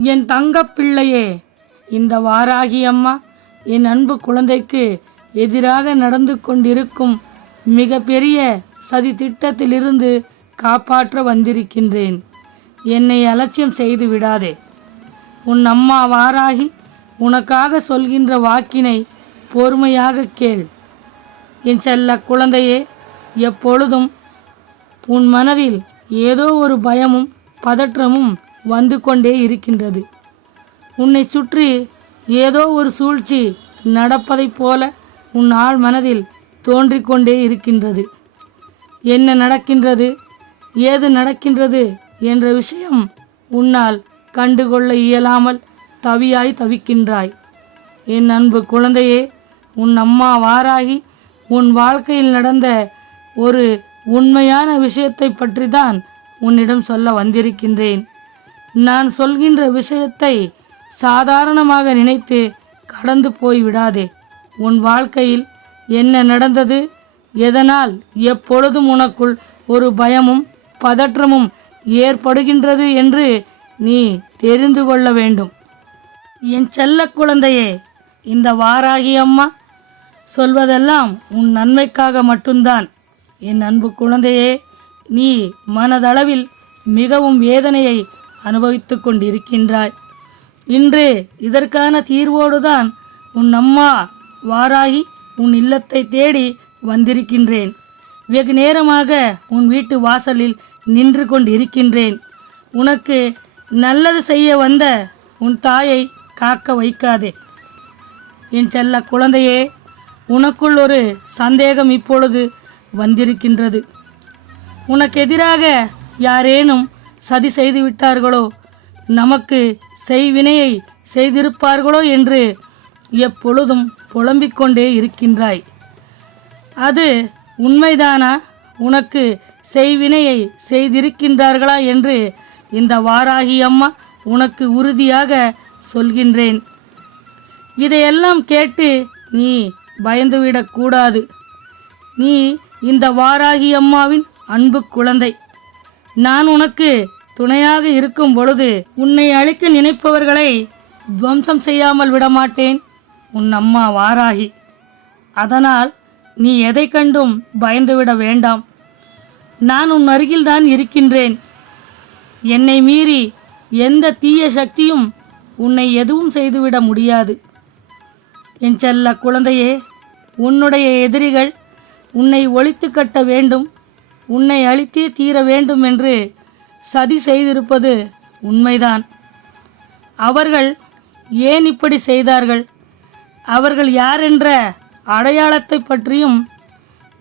என் தங்க பிள்ளையே இந்த வாராகி அம்மா என் அன்பு குழந்தைக்கு எதிராக நடந்து கொண்டிருக்கும் மிகப்பெரிய சதி திட்டத்திலிருந்து காப்பாற்ற வந்திருக்கின்றேன். என்னை அலட்சியம் செய்து விடாதே. உன் அம்மா வாராகி உனக்காக சொல்கின்ற வாக்கினை பொறுமையாக கேள். என் செல்ல குழந்தையே எப்பொழுதும் உன் மனதில் ஏதோ ஒரு பயமும் பதற்றமும் வந்து கொண்டே இருக்கின்றது. உன்னை சுற்றி ஏதோ ஒரு சூழ்ச்சி நடப்பதைப் போல உன் ஆள் மனதில் தோன்றிக்கொண்டே இருக்கின்றது. என்ன நடக்கின்றது? ஏது நடக்கின்றது என்ற விஷயம் உன்னால் கண்டுகொள்ள இயலாமல் தவியாய் தவிக்கின்றாய். என் அன்பு குழந்தையே உன் அம்மா வாராகி உன் வாழ்க்கையில் நடந்த ஒரு உண்மையான விஷயத்தை பற்றி தான் உன்னிடம் சொல்ல வந்திருக்கின்றேன். நான் சொல்கின்ற விஷயத்தை சாதாரணமாக நினைத்து கடந்து போய் விடாதே உன் வாழ்க்கையில் என்ன நடந்தது? எதனால் எப்பொழுதும் உனக்குள் ஒரு பயமும் பதற்றமும் ஏற்படுகின்றது என்று நீ தெரிந்து கொள்ள வேண்டும். என் செல்ல குழந்தையே இந்த வாராகி அம்மா சொல்வதெல்லாம் உன் நன்மைக்காக மட்டும்தான். என் அன்பு குழந்தையே நீ மனதளவில் மிகவும் வேதனையை அனுபவித்து கொண்டிருக்கின்றாய். இன்று இதற்கான தீர்வோடுதான் உன் அம்மா வாராகி உன் இல்லத்தை தேடி வந்திருக்கின்றேன். வெகு நேரமாக உன் வீட்டு வாசலில் நின்று கொண்டிருக்கின்றேன். உனக்கு நல்லது செய்ய வந்த உன் தாயை காக்க வைக்காதே. என் செல்ல குழந்தையே உனக்குள் ஒரு சந்தேகம் இப்பொழுது வந்திருக்கின்றது. உனக்கு எதிராக யாரேனும் சதி செய்து விட்டார்களோ நமக்கு செய்வினையை செய்திருப்பார்களோ என்று எப்பொழுதும் புலம்பிக் கொண்டே இருக்கின்றாய். அது உண்மைதானா? உனக்கு செய்வினையை செய்திருக்கின்றார்களா என்று இந்த வாராகி அம்மா உனக்கு உறுதியாக சொல்கின்றேன். இதையெல்லாம் கேட்டு நீ பயந்துவிடக்கூடாது நீ இந்த வாராகி அம்மாவின் அன்பு குழந்தை. நான் உனக்கு துணையாக இருக்கும் பொழுது உன்னை அழிக்க நினைப்பவர்களை துவம்சம் செய்யாமல் விடமாட்டேன். உன் அம்மா வாராகி. அதனால் நீ எதை கண்டும் பயந்துவிட வேண்டாம். நான் உன் அருகில்தான் இருக்கின்றேன். என்னை மீறி எந்த தீய சக்தியும் உன்னை எதுவும் செய்துவிட முடியாது. என் செல்ல குழந்தையே உன்னுடைய எதிரிகள் உன்னை ஒழித்து கட்ட வேண்டும். உன்னை அழித்தே தீர வேண்டும் என்று சதி செய்திருப்பது உண்மைதான். அவர்கள் ஏன் இப்படி செய்தார்கள்? அவர்கள் யார் என்ற அடையாளத்தை பற்றியும்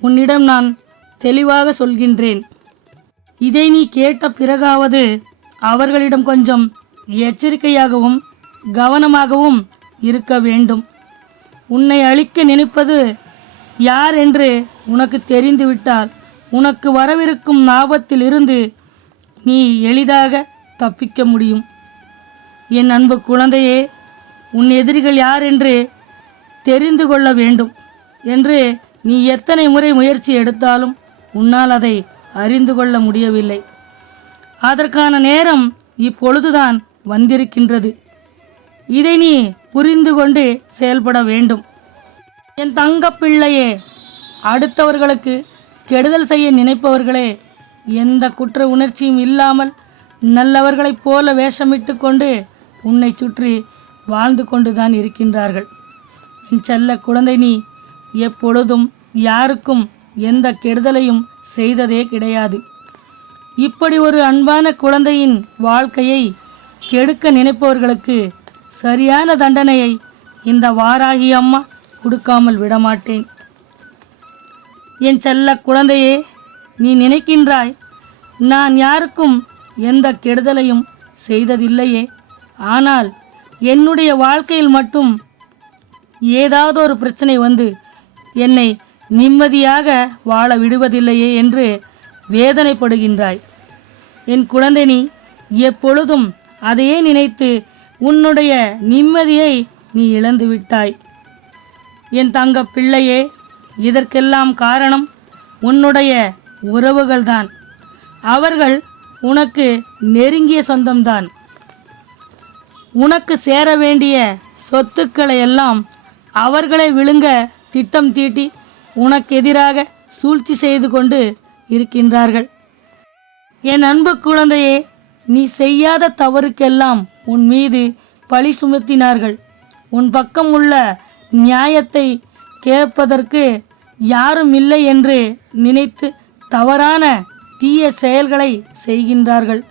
உன்னிடம் நான் தெளிவாக சொல்கின்றேன். இதை நீ கேட்ட பிறகாவது அவர்களிடம் கொஞ்சம் எச்சரிக்கையாகவும் கவனமாகவும் இருக்க வேண்டும். உன்னை அழிக்க நினைப்பது யார் என்று உனக்கு தெரிந்துவிட்டால் உனக்கு வரவிருக்கும் லாபத்திலிருந்து நீ எளிதாக தப்பிக்க முடியும். என் அன்பு குழந்தையே உன் எதிரிகள் யார் என்று தெரிந்து கொள்ள வேண்டும் என்று நீ எத்தனை முறை முயற்சி எடுத்தாலும் உன்னால் அதை அறிந்து கொள்ள முடியவில்லை. அதற்கான நேரம் இப்பொழுதுதான் வந்திருக்கின்றது. இதை நீ புரிந்து கொண்டு செயல்பட வேண்டும். என் தங்க பிள்ளையே அடுத்தவர்களுக்கு கெடுதல் செய்ய நினைப்பவர்களே எந்த குற்ற உணர்ச்சியும் இல்லாமல் நல்லவர்களைப் போல வேஷமிட்டு கொண்டு உன்னை சுற்றி வாழ்ந்து கொண்டுதான் இருக்கின்றார்கள். என் செல்ல குழந்தை நீ எப்பொழுதும் யாருக்கும் எந்த கெடுதலையும் செய்ததே கிடையாது. இப்படி ஒரு அன்பான குழந்தையின் வாழ்க்கையை கெடுக்க நினைப்பவர்களுக்கு சரியான தண்டனையை இந்த வாராகி அம்மா கொடுக்காமல் விடமாட்டேன். என் செல்ல குழந்தையே நீ நினைக்கின்றாய் நான் யாருக்கும் எந்த கெடுதலையும் செய்ததில்லையே. ஆனால் என்னுடைய வாழ்க்கையில் மட்டும் ஏதாவது ஒரு பிரச்சனை வந்து என்னை நிம்மதியாக வாழ விடுவதில்லையே என்று வேதனைப்படுகின்றாய். என் குழந்தை நீ எப்பொழுதும் அதையே நினைத்து உன்னுடைய நிம்மதியை நீ இழந்து விட்டாய். என் தங்க பிள்ளையே இதற்கெல்லாம் காரணம் உன்னுடைய உறவுகள்தான். அவர்கள் உனக்கு நெருங்கிய சொந்தம்தான். உனக்கு சேர வேண்டிய சொத்துக்களை எல்லாம் அவர்களை விழுங்க திட்டம் தீட்டி உனக்கு எதிராக சூழ்ச்சி செய்து கொண்டு இருக்கின்றார்கள். என் அன்பு குழந்தையே நீ செய்யாத தவறுக்கெல்லாம் உன் மீது பழி சுமத்தினார்கள். உன் பக்கம் உள்ள நியாயத்தை கேட்பதற்கு யாரும் இல்லை என்று நினைத்து தவறான தீய செயல்களை செய்கின்றார்கள்.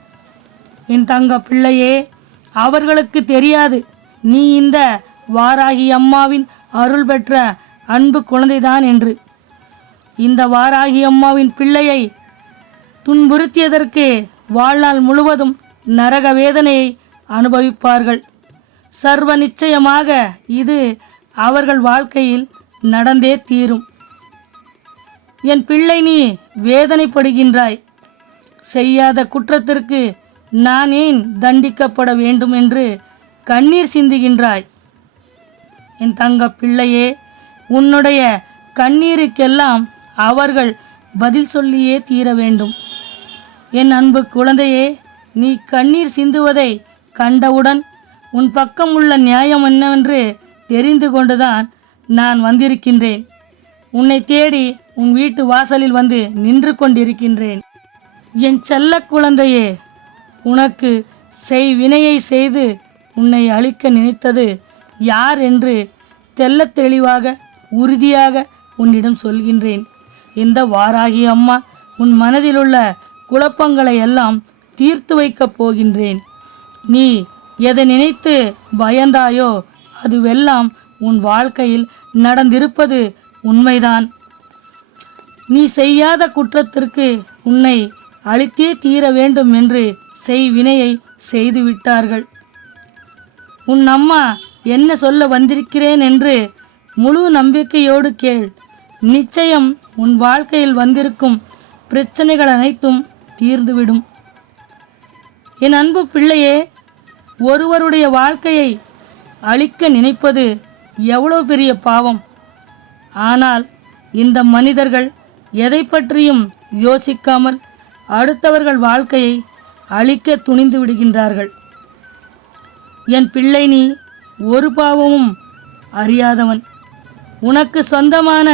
என் தங்க பிள்ளையே அவர்களுக்கு தெரியாது. நீ இந்த வாராகி அம்மாவின் அருள் பெற்ற அன்பு குழந்தைதான் என்று. இந்த வாராகி அம்மாவின் பிள்ளையை துன்புறுத்தியதற்கு வாழ்நாள் முழுவதும் நரக வேதனையை அனுபவிப்பார்கள். சர்வ நிச்சயமாக இது அவர்கள் வாழ்க்கையில் நடந்தே தீரும். என் பிள்ளை நீ வேதனைப்படுகின்றாய். செய்யாத குற்றத்திற்கு நான் ஏன் தண்டிக்கப்பட வேண்டும் என்று கண்ணீர் சிந்துகின்றாய். என் தங்க பிள்ளையே உன்னுடைய கண்ணீருக்கெல்லாம் அவர்கள் பதில் சொல்லியே தீர வேண்டும். என் அன்பு குழந்தையே நீ கண்ணீர் சிந்துவதை கண்டவுடன் உன் பக்கம் உள்ள நியாயம் என்னவென்று தெரிந்து கொண்டுதான் நான் வந்திருக்கின்றேன். உன்னை தேடி உன் வீட்டு வாசலில் வந்து நின்று கொண்டிருக்கின்றேன். என் செல்ல குழந்தையே உனக்கு செய் வினையை செய்து உன்னை அழிக்க நினைத்தது யார் என்று தெல்ல தெளிவாக உறுதியாக உன்னிடம் சொல்கின்றேன். இந்த வாராகி அம்மா உன் மனதிலுள்ள குழப்பங்களை எல்லாம் தீர்த்து வைக்கப் போகின்றேன். நீ எதை நினைத்து பயந்தாயோ அதுவெல்லாம் உன் வாழ்க்கையில் நடந்திருப்பது உண்மைதான். நீ செய்யாத குற்றத்திற்கு உன்னை அழித்தே தீர வேண்டும் என்று செய் வினையை செய்து விட்டார்கள். உன் அம்மா என்ன சொல்ல வந்திருக்கிறேன் என்று முழு நம்பிக்கையோடு கேள். நிச்சயம் உன் வாழ்க்கையில் வந்திருக்கும் பிரச்சனைகள் அனைத்தும் தீர்ந்துவிடும். என் அன்பு பிள்ளையே ஒருவருடைய வாழ்க்கையை அழிக்க நினைப்பது எவ்வளோ பெரிய பாவம். ஆனால் இந்த மனிதர்கள் எதை பற்றியும் யோசிக்காமல் அடுத்தவர்கள் வாழ்க்கையை அழிக்க துணிந்து விடுகின்றார்கள். என் பிள்ளை நீ ஒரு பாவமும் அறியாதவன். உனக்கு சொந்தமான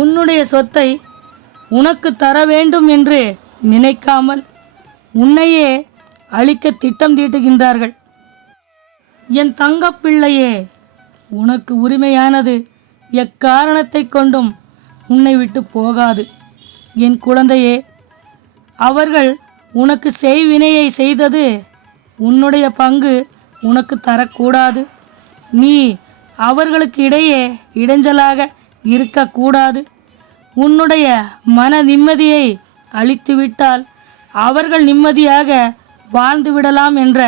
உன்னுடைய சொத்தை உனக்கு தர வேண்டும் என்று நினைக்காமல் உன்னையே அழிக்க திட்டம் தீட்டுகின்றார்கள். என் தங்கப்பிள்ளையே உனக்கு உரிமையானது எக்காரணத்தை கொண்டும் உன்னை விட்டு போகாது. என் குழந்தையே அவர்கள் உனக்கு செய்வினையை செய்தது உன்னுடைய பங்கு உனக்கு தரக்கூடாது. நீ அவர்களுக்கு இடையே இடைஞ்சலாக இருக்கக்கூடாது. உன்னுடைய மன நிம்மதியை அழித்துவிட்டால் அவர்கள் நிம்மதியாக வாழ்ந்து விடலாம் என்ற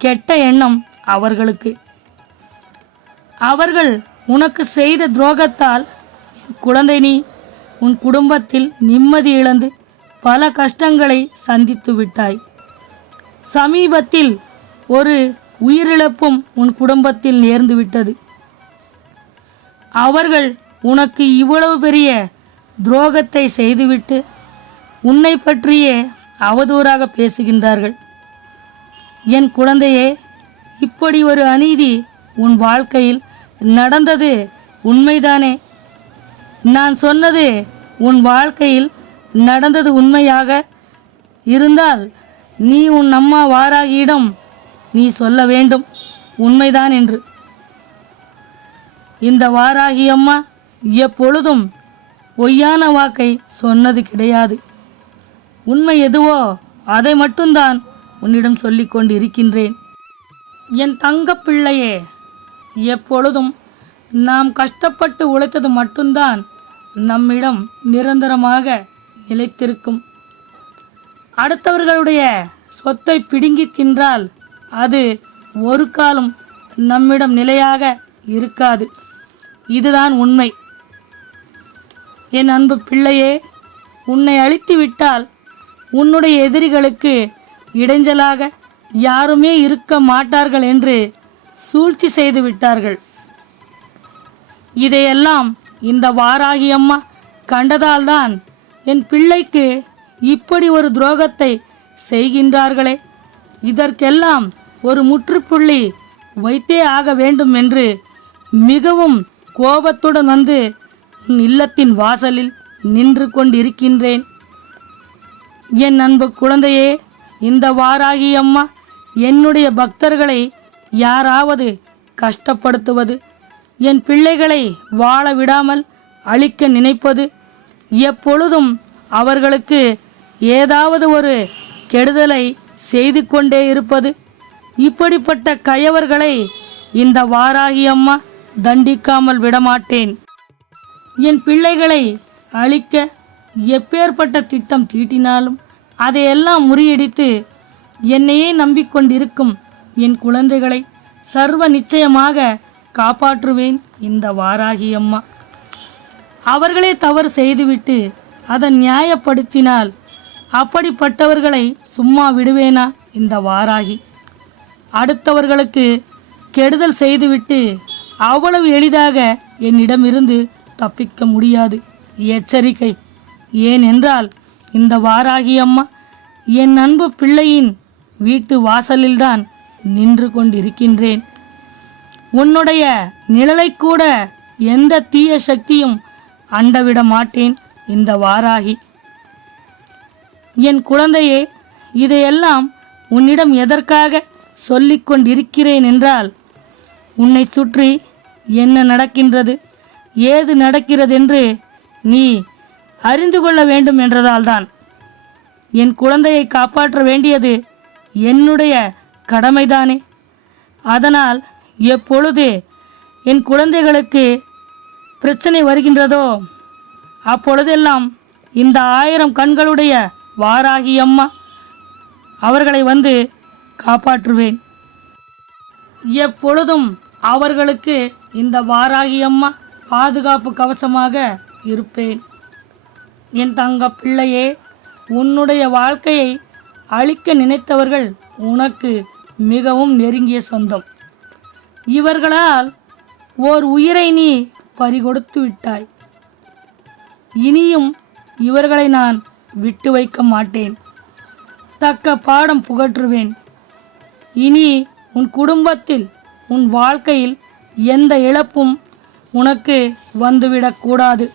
கெட்ட எண்ணம் அவர்களுக்கு. அவர்கள் உனக்கு செய்த துரோகத்தால் குழந்தை நீ உன் குடும்பத்தில் நிம்மதி இழந்து பல கஷ்டங்களை சந்தித்து விட்டாய். சமீபத்தில் ஒரு உயிரிழப்பும் உன் குடும்பத்தில் நேர்ந்து விட்டது. அவர்கள் உனக்கு இவ்வளவு பெரிய துரோகத்தை செய்துவிட்டு உன்னை பற்றியே அவதூறாக பேசுகின்றார்கள். என் குழந்தையே இப்படி ஒரு அநீதி உன் வாழ்க்கையில் நடந்தது உண்மைதானே? நான் சொன்னது உன் வாழ்க்கையில் நடந்தது உண்மையாக? இருந்தால் நீ உன் அம்மா வாராகியிடம் நீ சொல்ல வேண்டும். உண்மைதான் என்று. இந்த வாராகி அம்மா எப்பொழுதும் பொய்யான வாக்கை சொன்னது கிடையாது. உண்மை எதுவோ அதை மட்டும்தான் உன்னிடம் சொல்லிக் கொண்டிருக்கின்றேன். என் தங்கப்பிள்ளையே பிள்ளையே எப்பொழுதும் நாம் கஷ்டப்பட்டு உழைத்தது மட்டும்தான் நம்மிடம் நிரந்தரமாக நிலைத்திருக்கும். அடுத்தவர்களுடைய சொத்தை பிடுங்கி தின்றால் அது ஒரு காலம் நம்மிடம் நிலையாக இருக்காது. இதுதான் உண்மை. என் அன்பு பிள்ளையே உன்னை அழித்து விட்டால் உன்னுடைய எதிரிகளுக்கு இடைஞ்சலாக யாருமே இருக்க மாட்டார்கள் என்று சூழ்ச்சி செய்து விட்டார்கள். இதையெல்லாம் இந்த வாராகி அம்மா கண்டதால்தான் என் பிள்ளைக்கு இப்படி ஒரு துரோகத்தை செய்கின்றார்களே. இதற்கெல்லாம் ஒரு முற்றுப்புள்ளி வைத்தே ஆக வேண்டும் என்று மிகவும் கோபத்துடன் வந்து உன் இல்லத்தின் வாசலில் நின்று கொண்டிருக்கின்றேன். என் அன்பு குழந்தையே இந்த வாராகி அம்மா என்னுடைய பக்தர்களை யாராவது கஷ்டப்படுத்துவது என் பிள்ளைகளை வாழ விடாமல் அழிக்க நினைப்பது எப்பொழுதும் அவர்களுக்கு ஏதாவது ஒரு கெடுதலை செய்து கொண்டே இருப்பது. இப்படிப்பட்ட கயவர்களை இந்த வாராகி அம்மா தண்டிக்காமல் விடமாட்டேன். என் பிள்ளைகளை அழிக்க எப்பேற்பட்ட திட்டம் தீட்டினாலும் அதையெல்லாம் முறியடித்து என்னையே நம்பிக்கொண்டிருக்கும் என் குழந்தைகளை சர்வ நிச்சயமாக காப்பாற்றுவேன் இந்த வாராகி அம்மா. அவர்களே தவறு செய்துவிட்டு அதை நியாயப்படுத்தினால் அப்படிப்பட்டவர்களை சும்மா விடுவேனா இந்த வாராகி. அடுத்தவர்களுக்கு கெடுதல் செய்துவிட்டு அவ்வளவு எளிதாக என்னிடமிருந்து தப்பிக்க முடியாது. எச்சரிக்கை. ஏனென்றால் இந்த வாராகி அம்மா என் அன்பு பிள்ளையின் வீட்டு வாசலில்தான் நின்று கொண்டிருக்கின்றேன். உன்னுடைய நிழலை கூட எந்த தீய சக்தியும் அண்டவிட மாட்டேன் இந்த வாராகி. என் குழந்தையே இதையெல்லாம் உன்னிடம் எதற்காக சொல்லிக் கொண்டிருக்கிறேன் என்றால் உன்னை சுற்றி என்ன நடக்கின்றது ஏது நடக்கிறது என்று நீ அறிந்து கொள்ள வேண்டும் என்றதால்தான். என் குழந்தையை காப்பாற்ற வேண்டியது என்னுடைய கடமைதானே? அதனால் எப்பொழுது என் குழந்தைகளுக்கு பிரச்சனை வருகின்றதோ அப்பொழுதெல்லாம் இந்த ஆயிரம் கண்களுடைய வாராகி அம்மா அவர்களை வந்து காப்பாற்றுவேன். எப்பொழுதும் அவர்களுக்கு இந்த வாராகி அம்மா பாதுகாப்பு கவசமாக இருப்பேன். என் தங்க பிள்ளையே உன்னுடைய வாழ்க்கையை அழிக்க நினைத்தவர்கள் உனக்கு மிகவும் நெருங்கிய சொந்தம். இவர்களால் ஓர் உயிரை நீ பறிகொடுத்து விட்டாய். இனியும் இவர்களை நான் விட்டு வைக்க மாட்டேன். தக்க பாடம் புகற்றுவேன். இனி உன் குடும்பத்தில் உன் வாழ்க்கையில் எந்த இழப்பும் உனக்கு வந்துவிடக்கூடாது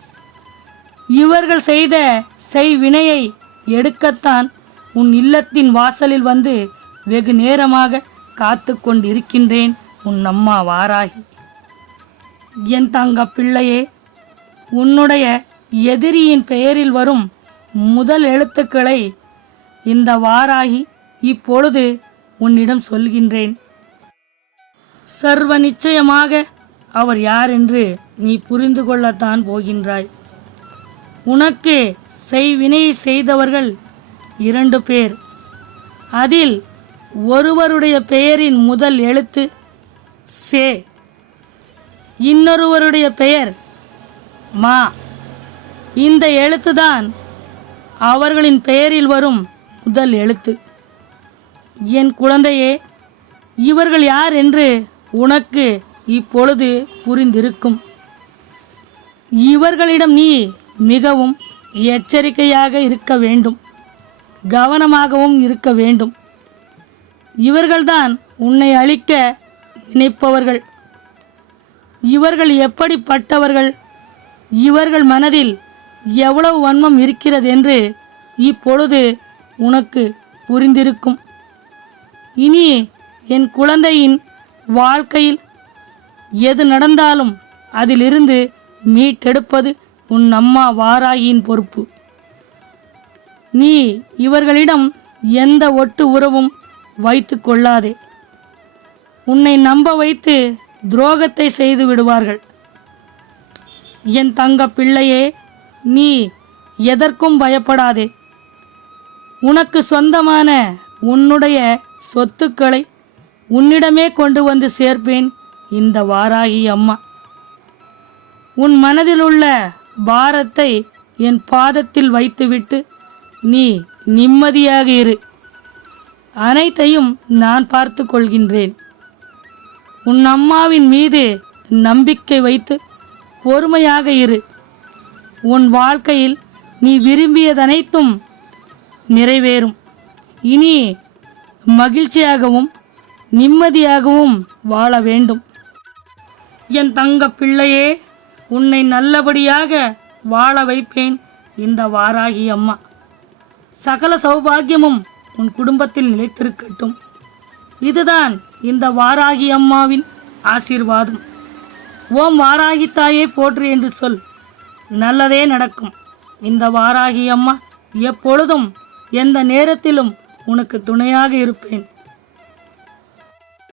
இவர்கள் செய்த செய்வினையை எடுக்கத்தான் உன் இல்லத்தின் வாசலில் வந்து வெகு நேரமாக காத்து கொண்டிருக்கின்றேன் உன் அம்மா வாராகி. என் தங்க பிள்ளையே உன்னுடைய எதிரியின் பெயரில் வரும் முதல் எழுத்துக்களை இந்த வாராகி இப்பொழுது உன்னிடம் சொல்கின்றேன். சர்வ நிச்சயமாக அவர் யார் என்று நீ புரிந்து கொள்ளத்தான் போகின்றாய். உனக்கு செய்வினையை செய்தவர்கள் இரண்டு பேர். அதில் ஒருவருடைய பெயரின் முதல் எழுத்து சே. இன்னொருவருடைய பெயர் மா. இந்த எழுத்துதான் அவர்களின் பெயரில் வரும் முதல் எழுத்து. என் குழந்தையே இவர்கள் யார் என்று உனக்கு இப்பொழுது புரிந்திருக்கும். இவர்களிடம் நீ மிகவும் எச்சரிக்கையாக இருக்க வேண்டும். கவனமாகவும் இருக்க வேண்டும். இவர்கள்தான் உன்னை அழிக்க நினைப்பவர்கள். இவர்கள் எப்படிப்பட்டவர்கள்? இவர்கள் மனதில் எவ்வளவு வன்மம் இருக்கிறது என்று இப்பொழுது உனக்கு புரிந்திருக்கும். இனி என் குழந்தையின் வாழ்க்கையில் எது நடந்தாலும் அதிலிருந்து மீட்டெடுப்பது உன் அம்மா வாராயின் பொறுப்பு. நீ இவர்களிடம் எந்த ஒட்டு உறவும் வைத்து கொள்ளாதே. உன்னை நம்ப வைத்து துரோகத்தை செய்து விடுவார்கள். என் தங்க பிள்ளையே நீ எதற்கும் பயப்படாதே. உனக்கு சொந்தமான உன்னுடைய சொத்துக்களை உன்னிடமே கொண்டு வந்து சேர்ப்பேன் இந்த வாராகி அம்மா. உன் மனதில் உள்ள பாரத்தை என் பாதத்தில் வைத்துவிட்டு நீ நிம்மதியாக இரு. அனைத்தையும் நான் பார்த்து கொள்கின்றேன். உன் அம்மாவின் மீது நம்பிக்கை வைத்து பொறுமையாக இரு. உன் வாழ்க்கையில் நீ விரும்பியதனைத்தும் நிறைவேறும். இனி மகிழ்ச்சியாகவும் நிம்மதியாகவும் வாழ வேண்டும். என் தங்க பிள்ளையே உன்னை நல்லபடியாக வாழ வைப்பேன் இந்த வாராகி அம்மா. சகல சௌபாகியமும் உன் குடும்பத்தில் நிலைத்திருக்கட்டும். இதுதான் இந்த வாராகி அம்மாவின் ஆசீர்வாதம். ஓம் வாராகி தாயே போற்று என்று சொல். நல்லதே நடக்கும். இந்த வாராகி அம்மா எப்பொழுதும் எந்த நேரத்திலும் உனக்கு துணையாக இருப்பேன்.